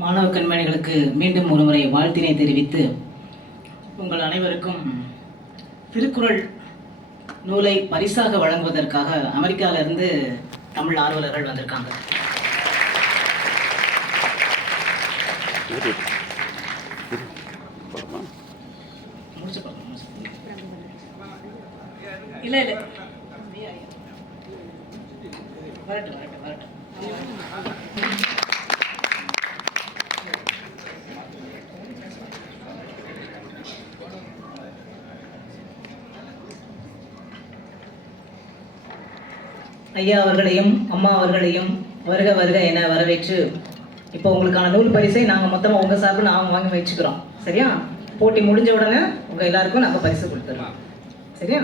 மாணவ கண்மணிகளுக்கு மீண்டும் ஒருமுறை வாழ்த்தினை தெரிவித்து உங்கள் அனைவருக்கும் திருக்குறள் நூலை பரிசாக வழங்குவதற்காக அமெரிக்காவிலிருந்து தமிழ் ஆர்வலர்கள் வந்திருக்காங்க. இல்லை இல்லை வரட்டும் வரட்டும் வரட்டும். ஐயா அவர்களையும் அம்மா அவர்களையும் வருக வருக என வரவேற்று இப்போ உங்களுக்கான நூல் பரிசை நாங்கள் மொத்தமாக உங்கள் சார்பில் நாங்கள் வாங்கி வச்சுக்கிறோம். சரியா? போட்டி முடிஞ்ச உடனே உங்கள் எல்லாருக்கும் நாங்கள் பரிசு கொடுத்துருவோம். சரியா?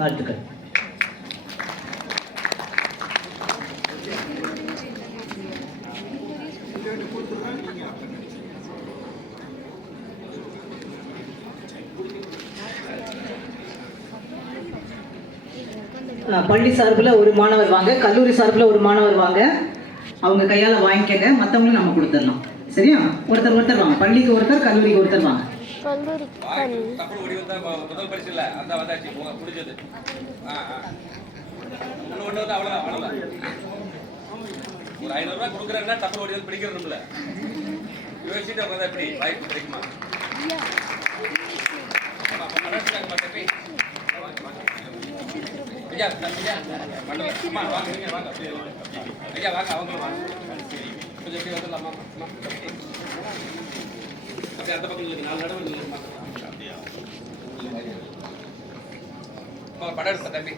வாழ்த்துக்கள். பள்ளி சார்பில் ஒரு மாணவர் வாங்க, கல்லூரி சார்பில் ஒரு மாணவர் வாங்க. அவங்க கையால் வாங்கிக்கங்க, மற்றவங்களும் நம்ம கொடுத்துடலாம். சரியா? ஒருத்தர் ஒருத்தர் வாங்க. பள்ளிக்கு ஒருத்தர், கல்லூரிக்கு ஒருத்தர் வாங்க. ஒரு 500 ரூபாய் கொடுக்குறாங்கன்னா தப்பு ஓடி வந்து பிடிக்கிறோம்ல, யோசிச்சுட்டு அவங்க எப்படி வாய்ப்பு கிடைக்குமா? ஐயா வாங்க ஐயா வாங்க, அவங்களும் வாங்க. கொஞ்சம் எப்படி வந்துடலாமா? அப்படி அந்த பக்கம் இருக்கு, 4 நடவு இருக்குமா? படம் எடுத்த தம்பி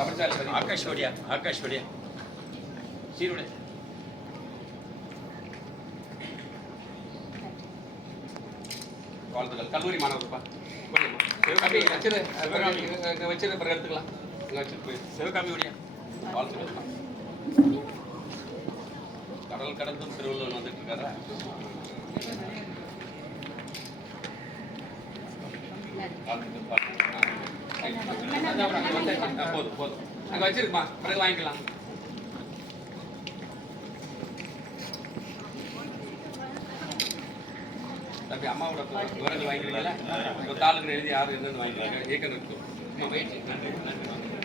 தமிழ்ச்சாலை ஆகாஷ்வடியா சீருடை வாழ்த்துக்கள். கல்லூரி மாணவர்ப்பா வச்சிரு பிறகு எடுத்துக்கலாம். வச்சுட்டு போய் சிவகாமியுடைய வாழ்த்துக்கள். கடல் கடந்தும் திருவள்ளுவர் வந்துட்டு இருக்காரா? போதும் அங்கே வச்சிருக்குமா, பிறகு வாங்கிக்கலாம். தம்பி அம்மாவோட விவரங்கள் வாங்கிக்கிறீங்களா? ஒரு தாளுக்கு எழுதி யார் என்னன்னு வாங்கிக்கிறாங்க. ஏற்கனவே இருக்கும். பயிற்சி நன்றி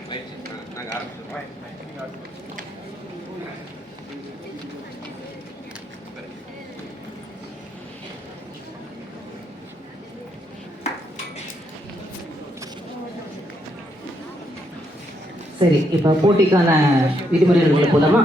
பயிற்சி நாங்கள் ஆரம்பிச்சிருக்கோம். சரி, இப்போ போட்டிக்கான விதிமுறைகள் போலாமா?